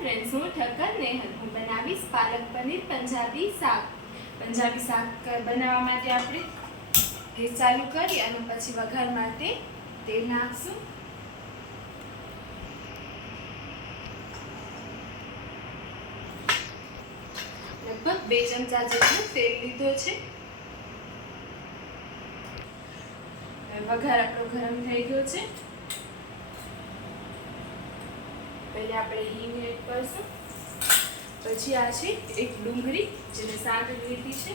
Friends, હું ઠક્કર નેહલ. હું બનાવીશ પાલક પનીર પંજાબી શાક. પંજાબી શાક બનાવવા માટે આપણે ગેસ ચાલુ કરી અને પછી વઘાર માટે તેલ નાખશું. લગભગ 2 ચમચા જેટલું તેલ લીધો છે. વઘાર આપણો ગરમ થઈ ગયો છે. પહેલા આપણે હિંગ એડ કરશું. પછી આ છે એક ડુંગળી જેને સાંતળી લીધી છે.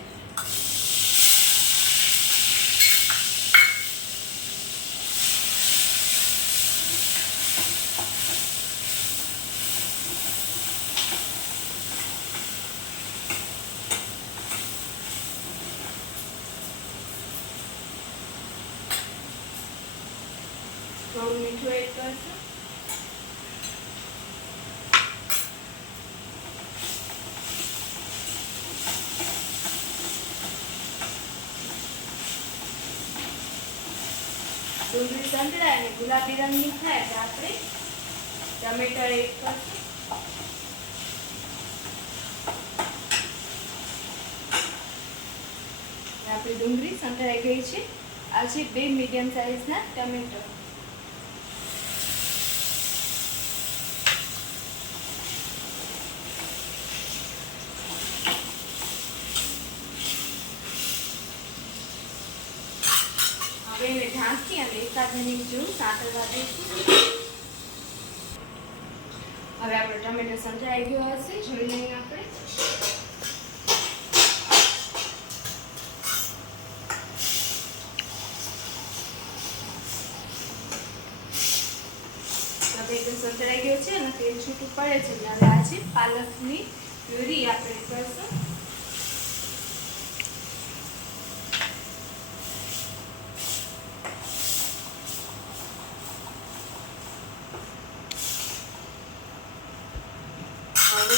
થોડું મીઠું એડ કરશું. ડુંગળી સંતળાય અને ગુલાબી રંગની થાય એટલે આપણે ટમેટા એડ કરશું. આપણી ડુંગળી સંતળાઈ ગઈ છે. આ છે 2 મીડિયમ સાઇઝના ટમેટા. એને ઢાંકી અને એકાદ મિનિટ જેવું સાંતળવા દઈશું. હવે આપણો ટમેટો સંતળાઈ ગયો હશે, જોઈ લઈએ આપણે. ટમેટો સંતળાઈ ગયો છે અને તેલ છૂટું પડે છે એટલે હવે આ છે પાલકની પ્યુરી આપણે કરશું.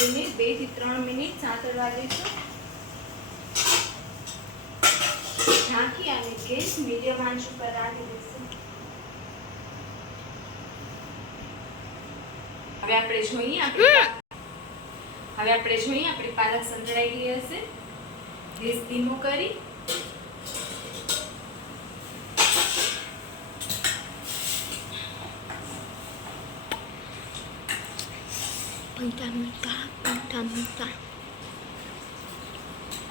એને 2 થી 3 મિનિટ સાંતળવા દઈશું. ઢાંકી અને ગેસ મીડિયમ આંચ ઉપર રાખી દઈશું. હવે આપણે જોઈએ આપણી પાલક સંતળાઈ ગઈ હશે. ગેસ ધીમો કરી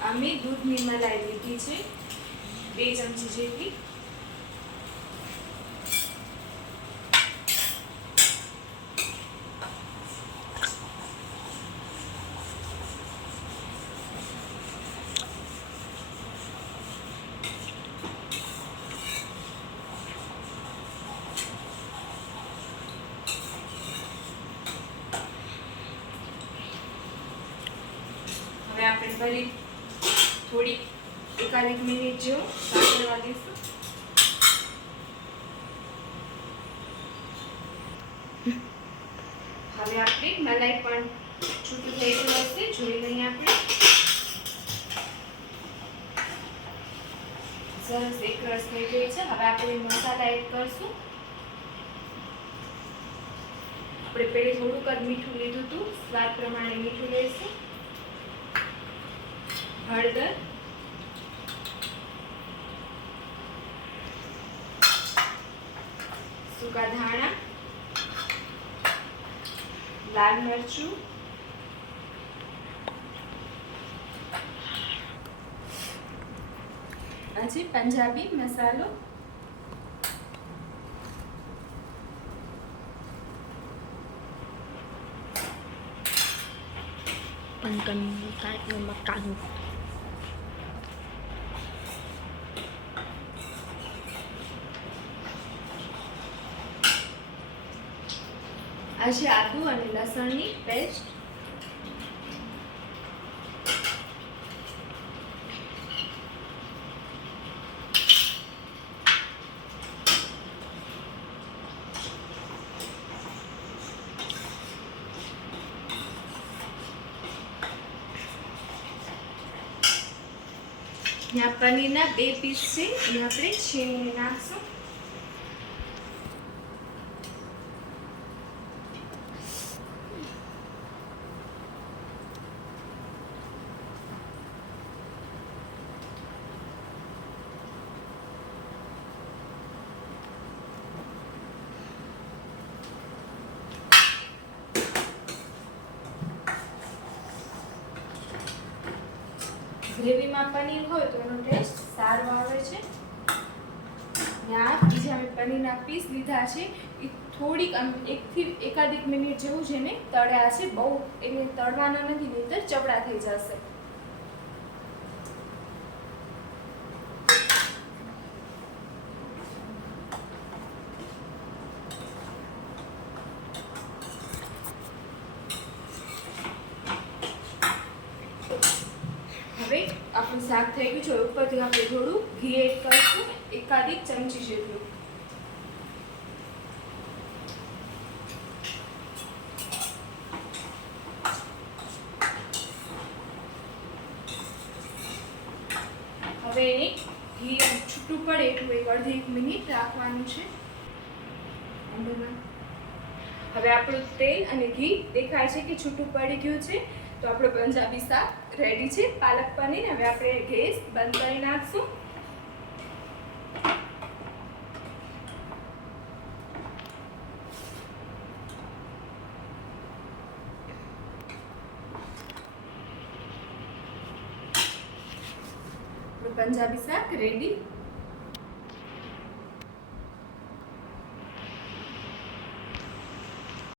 અમે દૂધની મલાઈ લીધી છે 2 ચમચી જેટલી. હવે આપણે ફરી થોડી 1 મિનિટ જેવું સાંતળવા દઈશું. હવે આપણી મલાઈ પણ છૂટું થઈ ગયું હશે, જોઈ લઈએ આપણે. સરસ એકરસ થઈ ગઈ છે. હવે આપણે મસાલા એડ કરશું. આપણે પહેલા થોડુંક જ મીઠું લીધું હતું, સ્વાદ પ્રમાણે મીઠું લઈશું. હળદર, સૂકા ધાણા, લાલ મરચું, આ છે પંજાબી મસાલો. આ છે આદુ અને લસણની પેસ્ટ. यहाँ पनीરના 2 પીસ છે એ આપણે છીણીને નાખશું. ગ્રેવીમાં પનીર હોય તો એનો ટેસ્ટ સારો આવે છે. અને આ બીજા મેં પનીરના પીસ લીધા છે એ થોડીક આમ એકાદિક મિનિટ જેવું જેને તળ્યા છે. બહુ એને તળવાના નથી, નહીંતર ચપડા થઈ જશે. હવે આપણું શાક થઈ ગયું છે. ઉપરથી આપણે થોડું ઘી એડ કરીશું, એકાદિક ચમચી જેટલું. હવે ઘી છૂટું પડે એટલું અડધી મિનિટ રાખવાનું છે. હવે આપણું તેલ અને ઘી દેખાય છે કે છૂટું પડી ગયું છે. તો આપણો પંજાબી શાક રેડી છે, પાલક પનીર. હવે આપણે ગેસ બંધ કરી નાખશું. પંજાબી શાક રેડી.